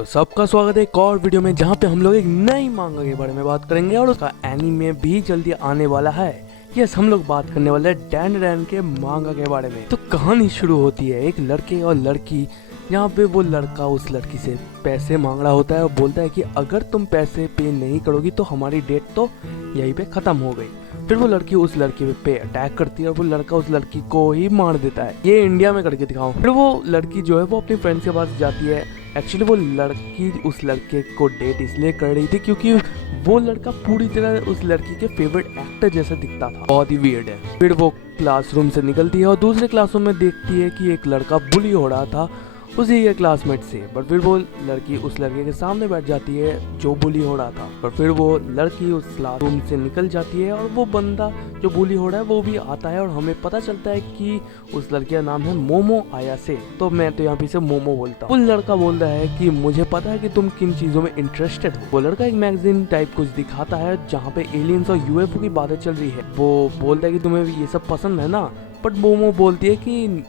तो सबका स्वागत है एक और वीडियो में जहाँ पे हम लोग एक नई मांगा के बारे में बात करेंगे और उसका एनीमे भी जल्दी आने वाला है। यस, हम लोग बात करने वाले हैं डैन डैन के मांगा के बारे में। तो कहानी शुरू होती है एक लड़के और लड़की, यहाँ पे वो लड़का उस लड़की से पैसे मांग रहा होता है और बोलता है कि अगर तुम पैसे पे नहीं करोगी तो हमारी डेट तो यहीं पे खत्म हो गई। फिर वो लड़की उस लड़के पे अटैक करती है और वो लड़का उस लड़की को ही मार देता है। ये इंडिया में करके दिखाऊं। फिर वो लड़की जो है वो अपनी फ्रेंड्स के पास जाती है। एक्चुअली वो लड़की उस लड़के को डेट इसलिए कर रही थी क्योंकि वो लड़का पूरी तरह उस लड़की के फेवरेट एक्टर जैसा दिखता था। बहुत ही वियर्ड है। फिर वो क्लासरूम से निकलती है और दूसरे क्लासरूम में देखती है कि एक लड़का बुली हो रहा था उसी के क्लासमेट से। बट फिर वो लड़की उस लड़के के सामने बैठ जाती है जो बुली हो रहा था। पर फिर वो लड़की उस क्लासरूम से निकल जाती है और वो बंदा जो बुली हो रहा है वो भी आता है और हमें पता चलता है कि उस लड़के का नाम है मोमो आयासे। तो मैं तो यहाँ पे से मोमो बोलता हूँ। वो लड़का बोल रहा है कि मुझे पता है कि तुम किन चीजों में इंटरेस्टेड हो। वो लड़का एक मैगजीन टाइप कुछ दिखाता है जहाँ पे एलियंस और यूएफओ की बातें चल रही है। वो बोलता है कि तुम्हें ये सब पसंद है ना। बट मोमो बोलती है कि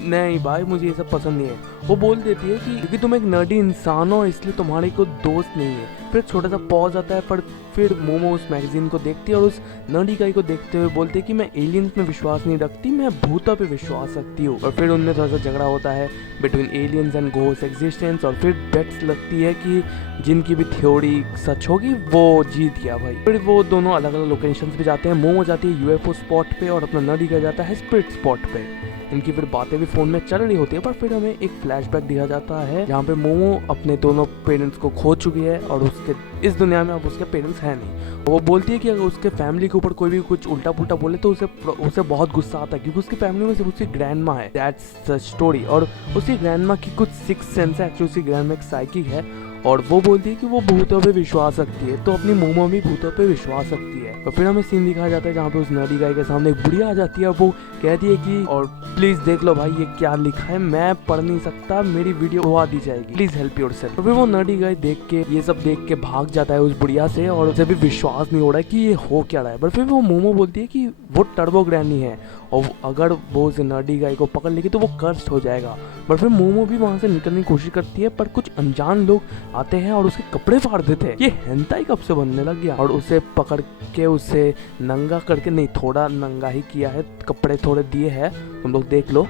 नहीं भाई, मुझे ये सब पसंद नहीं है। वो बोल देती है कि क्योंकि तुम एक नर्डी इंसान हो इसलिए तुम्हारे कोई दोस्त नहीं है। फिर छोटा सा पॉज आता है पर फिर मोमो उस मैगजीन को देखती है और उस नर्डी गाई को देखते हुए बोलते है कि मैं एलियंस में विश्वास नहीं रखती, मैं भूतों पे विश्वास रखती हूँ। और फिर उनमें थोड़ा सा झगड़ा होता है between aliens and ghost existence और फिर बेट्स लगती है कि जिनकी भी थ्योरी सच होगी वो जीत गया भाई। फिर वो दोनों अलग अलग लोकेशन पे जाते हैं। मोमो जाती है यूएफओ स्पॉट पे और अपना नर्डी गाई जाता है स्पिरिट स्पॉट पे। इनकी फिर बातें भी फोन में चल रही होती है। पर फिर हमें एक फ्लैशबैक दिया जाता है जहाँ पे मोमो अपने दोनों पेरेंट्स को खो चुकी है और उसके इस दुनिया में अब उसके पेरेंट्स हैं नहीं। वो बोलती है कि अगर उसके फैमिली के ऊपर कोई भी कुछ उल्टा पुल्टा बोले तो उसे बहुत गुस्सा आता है क्योंकि उसकी फैमिली में सिर्फ उसकी ग्रैंड माँ है। That's the story. और उसकी ग्रैंड माँ की कुछ सिक्स सेंस है। एक्चुअली उसकी ग्रैंड माँ एक साइकिक है और वो बोलती है कि वो भूतों पे विश्वास रखती है। तो अपनी मोमो भी भूतों पे विश्वास रखती है। और फिर हमें सीन दिखाया जाता है जहाँ पे उस नर्डी गाय के सामने एक बुढ़िया आ जाती है और वो कहती है कि और प्लीज देख लो भाई ये क्या लिखा है, मैं पढ़ नहीं सकता, मेरी वीडियो उड़ा दी जाएगी, प्लीज हेल्प योरसेल्फ। तो फिर वो नर्डी गाय देख के ये सब देख के भाग जाता है उस बुढ़िया से और उसे भी विश्वास नहीं हो रहा है कि ये हो क्या रहा है। पर फिर वो मोमो बोलती है कि वो टर्बो ग्रैनी है और अगर वो उस नर्डी गाय को पकड़ लेगी तो वो कर्स्ट हो जाएगा। पर फिर मोमो भी वहां से निकलने की कोशिश करती है पर कुछ अनजान लोग आते हैं और उसके कपड़े फाड़ देते हैं। ये हेंटाई कब से बनने लग गया। और उसे पकड़ के उसे नंगा करके, नहीं थोड़ा नंगा ही किया है, कपड़े थोड़े दिए हैं, तुम लोग देख लो।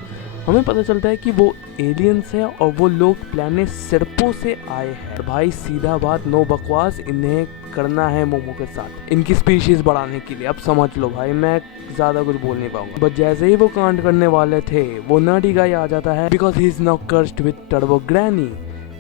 हमें पता चलता है कि वो एलियंस है और वो लोग प्लेनेट सिरपो से आए हैं। भाई सीधा बात, नो बकवास, इन्हें करना है मोमो के साथ इनकी स्पीशीज बढ़ाने के लिए। अब समझ लो भाई, मैं ज्यादा कुछ बोल नहीं पाऊंगा। बट जैसे ही वो कांड करने वाले थे वो नर्डी गाय आ जाता है because he is now cursed with turbo granny.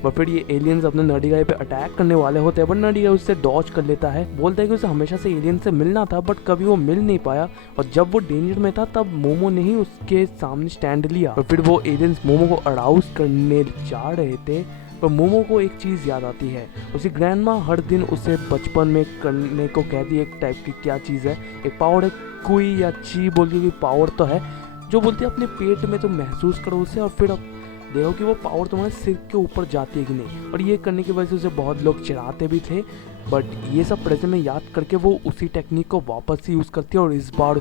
और फिर ये एलियंस अपने नर्डी गाय पे अटैक करने वाले होते हैं बट नर्डी गाय उससे डॉज कर लेता है। बोलता है कि उसे हमेशा से एलियन से मिलना था बट कभी वो मिल नहीं पाया और जब वो डेंजर में था तब मोमो ने ही उसके सामने स्टैंड लिया। और फिर वो एलियंस मोमो को अराउज करने जा रहे थे पर मोमो को एक चीज़ याद आती है। उसकी ग्रैंड माँ हर दिन उसे बचपन में करने को कहती है एक टाइप की, क्या चीज़ है, एक पावर है, कोई या ची बोलती है, पावर तो है, जो बोलती है अपने पेट में तो महसूस करो उसे और फिर देखो कि वो पावर तुम्हारे सिर के ऊपर जाती है कि नहीं। और ये करने की वजह से उसे बहुत लोग चिढ़ाते भी थे बट ये सब प्रेजेंट में याद करके वो उसी टेक्निक को वापस से यूज़ करती है और इस बार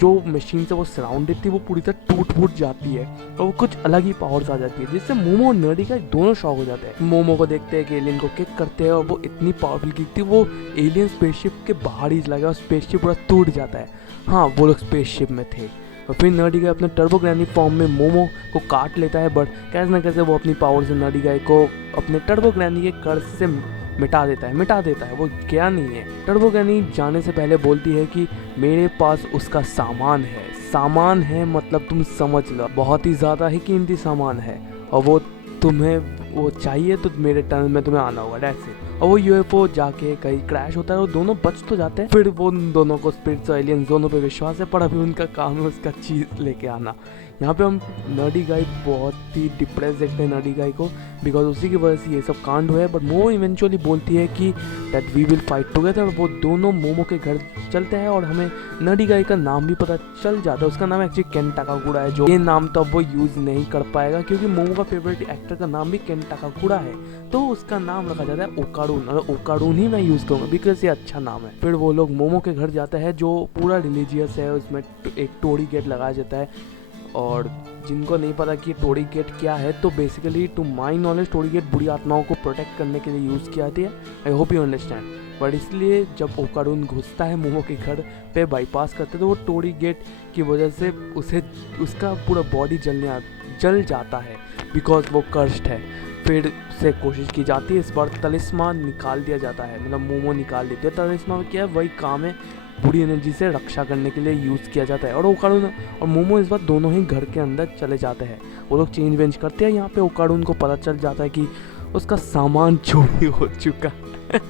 जो मशीन से वो सराउंडेड थी वो पूरी तरह टूट फूट जाती है और वो कुछ अलग ही पावर्स आ जाती है जिससे मोमो और नर्डी का दोनों शॉक हो जाते हैं। मोमो को देखते हैं कि एलियन को किक करते हैं और वो इतनी पावरफुल किक थी वो एलियन स्पेसशिप के बाहर ही चला गया और स्पेसशिप पूरा टूट जाता है। हाँ, वो लोग स्पेसशिप में थे। और फिर नर्डी गाय अपने टर्बो ग्रैनी फॉर्म में मोमो को काट लेता है बट कैसे न कैसे वो अपनी पावर से नर्डी गाय को अपने टर्बो ग्रैनी के कर्ज से मिटा देता है। वो क्या नहीं है। टर्बो ग्रैनी जाने से पहले बोलती है कि मेरे पास उसका सामान है मतलब तुम समझ लो, बहुत ही ज़्यादा ही कीमती सामान है और वो तुम्हें वो चाहिए तो मेरे टनल में तुम्हें आना होगा, दैट्स इट। और वो यूएफओ जाके कहीं क्रैश होता है और दोनों बच तो जाते हैं। फिर वो दोनों को स्पिरिट्स और एलियंस दोनों पे विश्वास है पर अभी उनका काम है उसका चीज़ लेके आना। यहाँ पे हम नर्डी गाय बहुत ही डिप्रेस देखते हैं नर्डी गाय को बिकॉज उसी की वजह से ये सब कांड हुआ है। बट मोमो इवेंचुअली बोलती है कि that we will fight together. वो दोनों मोमो के घर चलते हैं और हमें नर्डी गाय का नाम भी पता चल जाता है। उसका नाम एक्चुअली केन टाकाकुरा है। जो ये नाम तो अब वो यूज़ नहीं कर पाएगा क्योंकि मोमो का फेवरेट एक्टर का नाम भी केन टाकाकुरा है तो उसका नाम रखा जाता है ओकारून। और ओकारून ही मैं यूज़ करूँगा बिकॉज ये अच्छा नाम है। फिर वो लोग मोमो के घर जाते हैं जो पूरा रिलीजियस है, उसमें एक टोरी गेट लगाया जाता है और जिनको नहीं पता कि टोरी गेट क्या है, तो basically to my knowledge torii gate बुरी आत्माओं को प्रोटेक्ट करने के लिए यूज़ किया जाती है। I hope you understand. But इसलिए जब ओकारुन घुसता है मोमो के घर पे बाईपास करते, तो वो टोरी गेट की वजह से उसका पूरा बॉडी जल जाता है, बिकॉज वो कर्स्ड है। फिर से कोशिश की जाती है, इस बार तलिस्मान निकाल दिया जाता है, मतलब मोमो निकाल देती है। तलिस्मान क्या है, वही काम है, बुरी एनर्जी से रक्षा करने के लिए यूज़ किया जाता है। और ओकारुन और मोमो इस बार दोनों ही घर के अंदर चले जाते हैं। वो लोग चेंज वेंज करते हैं। यहाँ पे ओकारुन को पता चल जाता है कि उसका सामान चोरी हो चुका है।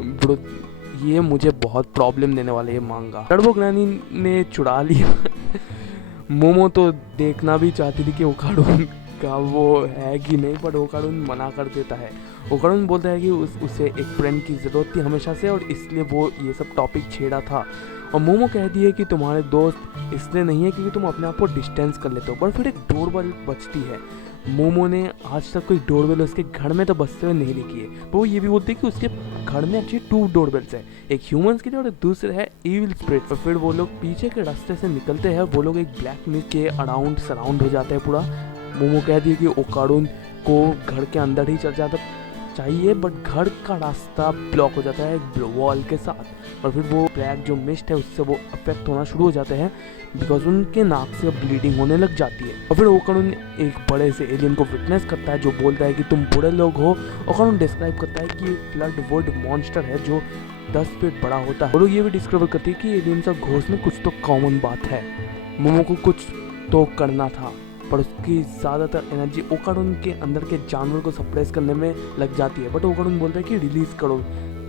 ब्रो, ये मुझे बहुत प्रॉब्लम देने वाला है ये मांगा। टर्बोग्रैनी ने चुरा लिया। मोमो तो देखना भी चाहती थी कि ओकारुन का वो है कि नहीं, पर ओकारुन मना कर देता है। ओकारुन बोलता है कि उसे एक फ्रेंड की ज़रूरत थी हमेशा से, और इसलिए वो ये सब टॉपिक छेड़ा था। और मोमो कहती है कि तुम्हारे दोस्त इसलिए नहीं है क्योंकि तुम अपने आप को डिस्टेंस कर लेते हो। पर फिर एक डोरबेल बजती है। मोमो ने आज तक कोई डोरबेल उसके घर में तो बजते हुए नहीं देखी है। वो ये भी बोलती है कि उसके घर में एक्चुअली 2 डोरबेल्स है, एक ह्यूमंस के लिए और दूसरे है इविल स्पिरिट। और फिर वो लोग पीछे के रास्ते से निकलते हैं। वो लोग एक ब्लैक मिस्ट के अराउंड सराउंड हो जाते हैं पूरा। मोमो कहती है कि ओकारुन को घर के अंदर ही चल जाता चाहिए, बट घर का रास्ता ब्लॉक हो जाता है एक वॉल के साथ। और फिर वो ब्लैक जो मिस्ट है उससे वो अफेक्ट होना शुरू हो जाते हैं, बिकॉज उनके नाक से ब्लीडिंग होने लग जाती है। और फिर ओकारुन एक बड़े से एलियन को विटनेस करता है जो बोलता है कि तुम बुरे लोग हो। ओकारुन डिस्क्राइब करता है कि फ्लड वुड मॉन्स्टर है जो 10 फीट बड़ा होता है। और वो ये भी डिस्कवर करती है कि एलियंस और घोस्ट में कुछ तो कॉमन बात है। मोमो को कुछ तो करना था, पर उसकी ज़्यादातर एनर्जी ओकारुन के अंदर के जानवर को सप्रेस करने में लग जाती है। बट ओकारुन बोलता है कि रिलीज़ करो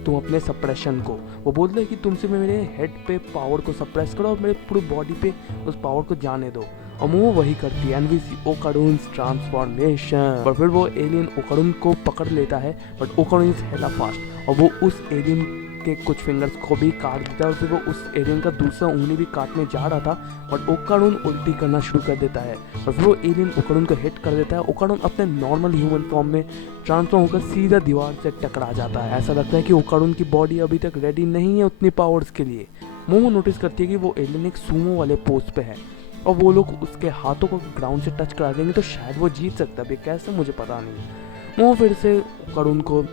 तुम अपने सप्रेशन को। वो बोलता है कि तुमसे मेरे हेड पे पावर को सप्रेस करो और मेरे पूरी बॉडी पे उस पावर को जाने दो। और वो वही करती है। And we see Okarun's transformation. पर फिर वो एलियन ओकारुन को पकड़ लेता है, but Okarun is hella fast और वो उस एलियन के कुछ फिंगर्स को भी काट देता है। और फिर वो उस एलियन का दूसरा उंगली भी काटने जा रहा था, बट ओकारुन उल्टी करना शुरू कर देता है और फिर वो एलियन ओकारुन को हिट कर देता है। ओकारुन अपने नॉर्मल ह्यूमन फॉर्म में ट्रांसफॉर्म होकर सीधा दीवार से टकरा जाता है। ऐसा लगता है कि ओकारुन की बॉडी अभी तक रेडी नहीं है उतनी पावर्स के लिए। मोमो नोटिस करती है कि वो एलियन एक सूमो वाले पोस्ट पे है और वो लोग उसके हाथों को ग्राउंड से टच करा देंगे तो शायद वो जीत सकता है। कैसे मुझे पता नहीं। मोमो फिर से ओकारुन को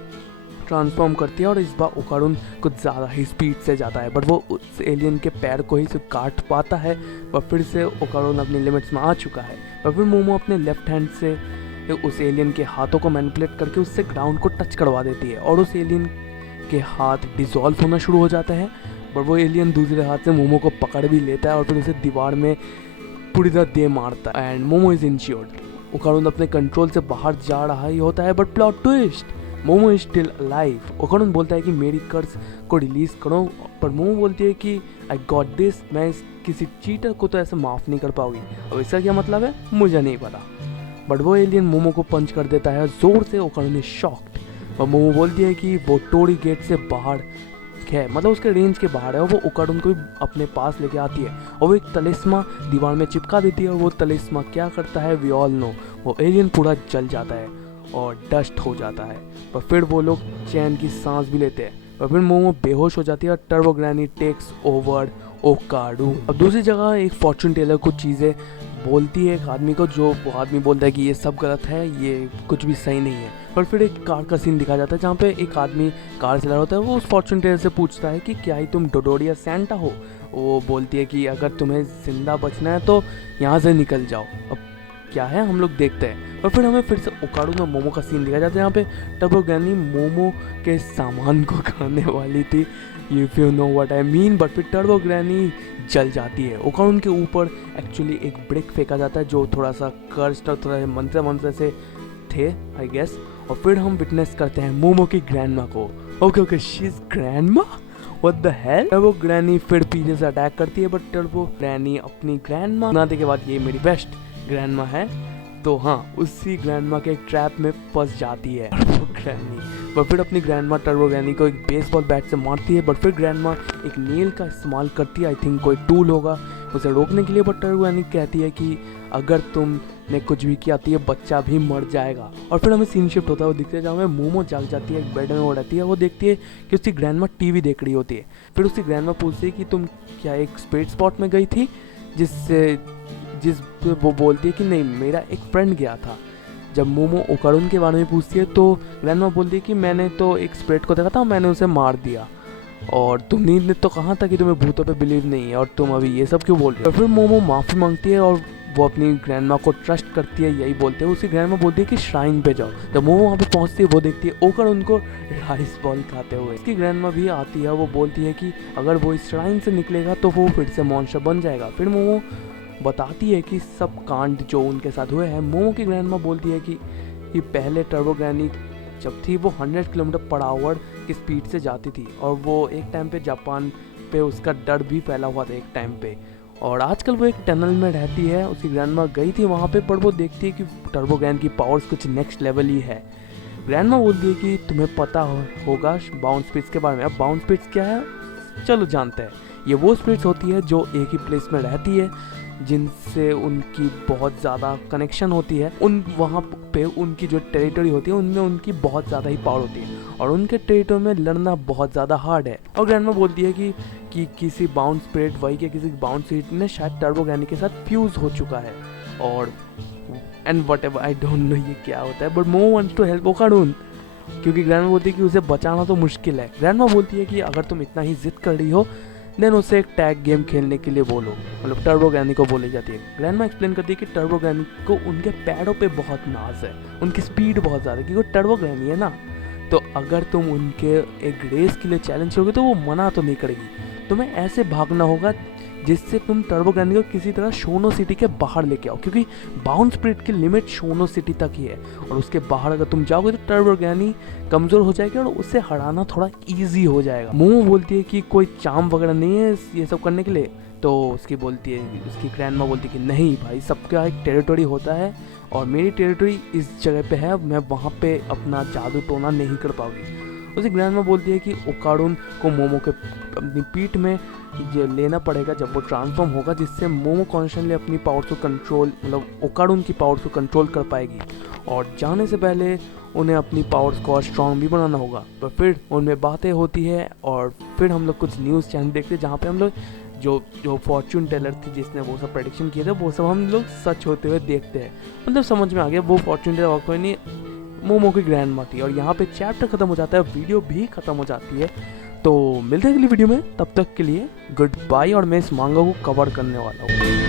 ट्रांसफॉर्म करती है और इस बार ओकारुन कुछ ज़्यादा ही स्पीड से जाता है, बट वो उस एलियन के पैर को ही सिर्फ काट पाता है। और फिर से ओकारुन अपनी लिमिट्स में आ चुका है। और फिर मोमो अपने लेफ्ट हैंड से उस एलियन के हाथों को मैनिपुलेट करके उससे ग्राउंड को टच करवा देती है और उस एलियन के हाथ डिसॉल्व होना शुरू हो जाता है। पर वो एलियन दूसरे हाथ से मोमो को पकड़ भी लेता है और फिर उसे दीवार में पूरी तरह दे मारता है। And Momo is insured. Okarun अपने कंट्रोल से बाहर जा रहा ही होता है, but plot twist, Momo is still alive. Okarun बोलता है कि मेरी कर्स को रिलीज करो, पर मोमो बोलती है कि आई गॉट दिस, मैं किसी चीटर को तो ऐसे माफ़ नहीं कर पाऊंगी। अब इसका क्या मतलब है मुझे नहीं पता, बट वो एलियन मोमो को पंच कर देता है जोर से। ओकारुन इज शॉक्ड और मोमो बोलती है कि वो टोरी गेट से बाहर है, मतलब उसके रेंज के बाहर है और वो ओकारुन को भी अपने पास लेके आती है और वो एक तलिस्मा दीवार में चिपका देती है। और वो तलिस्मा क्या करता है वी ऑल नो, वो एलियन पूरा जल जाता है और डस्ट हो जाता है। पर फिर वो लोग चैन की सांस भी लेते हैं। और फिर मोमो बेहोश हो जाती है और टर्बोग्रैनी टेक्स ओवर ओकारुन। अब दूसरी जगह एक फॉर्चून टेलर कुछ चीज़ें बोलती है एक आदमी को, जो वो आदमी बोलता है कि ये सब गलत है, ये कुछ भी सही नहीं है। पर फिर एक कार का सीन दिखाया जाता है जहाँ पे एक आदमी कार चला होता है। वो उस फॉर्चून टेलर से पूछता है कि क्या ही तुम डोडोरिया सेंटा हो। वो बोलती है कि अगर तुम्हें जिंदा बचना है तो यहाँ से निकल जाओ। अब क्या है हम लोग देखते हैं। और फिर हमें फिर से ओकारुन और मोमो का सीन दिखाया जाता है यहाँ पे टर्बोग्रैनी मोमो के सामान को खाने वाली थी, if you know what I mean. But फिर टर्बोग्रैनी जल जाती है। ओकारुन के ऊपर एक्चुअली एक ब्रिक फेंका जाता है जो थोड़ा सा कर्स्ड और थोड़ा मंत्र से थे आई गेस। और फिर हम विटनेस करते हैं मोमो की ग्रैंडमा को। Okay she is grandma, what the hell. Turbo Granny फिर पीछे से अटैक करती है, बट टर्बोग्रैनी अपनी ग्रैंडमा बनाने के बाद ये मेरी बेस्ट ग्रैंडमा है, तो हाँ उसी ग्रैंडमा के एक ट्रैप में फंस जाती है टर्बोग्रैनी। पर फिर अपनी ग्रैंडमा टर्बोग्रैनी को एक बेसबॉल बैट से मारती है, बट फिर ग्रैंडमा एक नेल का इस्तेमाल करती है, आई थिंक कोई टूल होगा उसे रोकने के लिए। बट टर्बोग्रैनी कहती है कि अगर तुमने कुछ भी किया तो ये बच्चा भी मर जाएगा। और फिर हमें सीन शिफ्ट होता है, वो दिखते जहाँ में मोमो जाग जाती है, एक बेड में वो रहती है। वो देखती है कि उसकी ग्रैंडमा टीवी देख रही होती है। फिर उसकी ग्रैंडमा पूछती है कि तुम क्या एक स्पेड स्पॉट में गई थी जिस पे वो बोलती है कि नहीं मेरा एक फ्रेंड गया था। जब मोमो ओकारुन के बारे में पूछती है तो ग्रैंडमा बोलती है कि मैंने तो एक स्प्रिट को देखा था, मैंने उसे मार दिया, और तुमने ने तो कहा था कि तुम्हें भूतों पे बिलीव नहीं है और तुम अभी ये सब क्यों बोल रहे हो। फिर मोमो माफ़ी मांगती है और वो अपनी ग्रैंडमा को ट्रस्ट करती है, यही बोलते हैं। उसी ग्रैंडमा बोलती है कि श्राइन पे जाओ। जब मोमो वहाँ पे पहुँचती है वो देखती है ओकारुन को राइस बॉल खाते हुए। इसकी ग्रैंडमा भी आती है, वो बोलती है कि अगर वो इस श्राइन से निकलेगा तो वो फिर से मॉन्स्टर बन जाएगा। फिर मोमो बताती है कि सब कांड जो उनके साथ हुए हैं। मोमो की ग्रैंडमा बोलती है कि पहले टर्बो ग्रैनी जब थी वो 100 किलोमीटर पर आवर की स्पीड से जाती थी, और वो एक टाइम पे जापान पे उसका डर भी फैला हुआ था एक टाइम पे, और आजकल वो एक टनल में रहती है। उसकी ग्रैंडमा गई थी वहाँ पे, पर वो देखती है कि टर्बो ग्रैन की पावर्स कुछ नेक्स्ट लेवल ही है। ग्रैंडमा बोलती है कि तुम्हें पता होगा बाउंस स्पिरिट्स के बारे में। अब बाउंस स्पिरिट्स क्या है, चलो जानते हैं। ये वो स्पिरिट्स होती है जो एक ही प्लेस में रहती है, जिनसे उनकी बहुत ज़्यादा कनेक्शन होती है। वहाँ पे उनकी जो टेरिटरी होती है उनमें उनकी बहुत ज़्यादा ही पावर होती है, और उनके टेरिटरी में लड़ना बहुत ज़्यादा हार्ड है। और ग्रैंडमा बोलती है कि किसी बाउंस स्पिरिट वही के किसी बाउंस स्पिरिट ने शायद टर्बो ग्रैनी के साथ फ्यूज़ हो चुका है, और and whatever I don't know ये क्या होता है, but Momo wants to help Okarun, क्योंकि ग्रैंडमा बोलती है कि उसे बचाना तो मुश्किल है। ग्रैंडमा बोलती है कि अगर तुम इतना ही जिद कर रही हो देन उसे एक टैग गेम खेलने के लिए बोलो, मतलब टर्बो ग्रैनी को बोली जाती है। ग्रैंडमा एक्सप्लेन करती है कि टर्बो ग्रैनी को उनके पैरों पे बहुत नाज है, उनकी स्पीड बहुत ज़्यादा है, क्योंकि टर्बो ग्रैनी है ना, तो अगर तुम उनके एक रेस के लिए चैलेंज करोगे तो वो मना तो नहीं करेगी। तुम्हें ऐसे भागना होगा जिससे तुम टर्बो ग्रैनी को किसी तरह शोनो सिटी के बाहर लेके आओ, क्योंकि बाउंस स्पिरिट की लिमिट शोनो सिटी तक ही है, और उसके बाहर अगर तुम जाओगे तो टर्बो ग्रैनी कमज़ोर हो जाएगी और उसे हराना थोड़ा इजी हो जाएगा। मोमो बोलती है कि कोई चाम वगैरह नहीं है ये सब करने के लिए, तो उसकी ग्रैंडमा बोलती है कि नहीं भाई, सबका एक टेरिटरी होता है, और मेरी टेरिटरी इस जगह पे है, मैं वहाँ पे अपना जादू टोना नहीं कर पाऊंगी। उसी ग्रैंडमा बोलती है कि ओकारुन को मोमो के अपनी पीठ में ये लेना पड़ेगा जब वो ट्रांसफॉर्म होगा, जिससे मोमो कॉन्स्टेंटली अपनी पावर्स को कंट्रोल, मतलब ओकारुन की पावर्स को कंट्रोल कर पाएगी, और जाने से पहले उन्हें अपनी पावर्स को और स्ट्रॉन्ग भी बनाना होगा। तो फिर उनमें बातें होती है, और फिर हम लोग कुछ न्यूज़ चैनल देखते हैं जहाँ पे हम लोग जो फॉर्च्यून टेलर थी जिसने वो सब प्रेडिक्शन किए थे वो सब हम लोग सच होते हुए देखते हैं। मतलब समझ में आ गया वो फॉर्च्यून टेलर और कोई नहीं, मोमो की ग्रैंडमा थी। और यहाँ पे चैप्टर खत्म हो जाता है, वीडियो भी खत्म हो जाती है। तो मिलते हैं अगली वीडियो में, तब तक के लिए गुड बाय। और मैं इस मांगा को कवर करने वाला हूँ।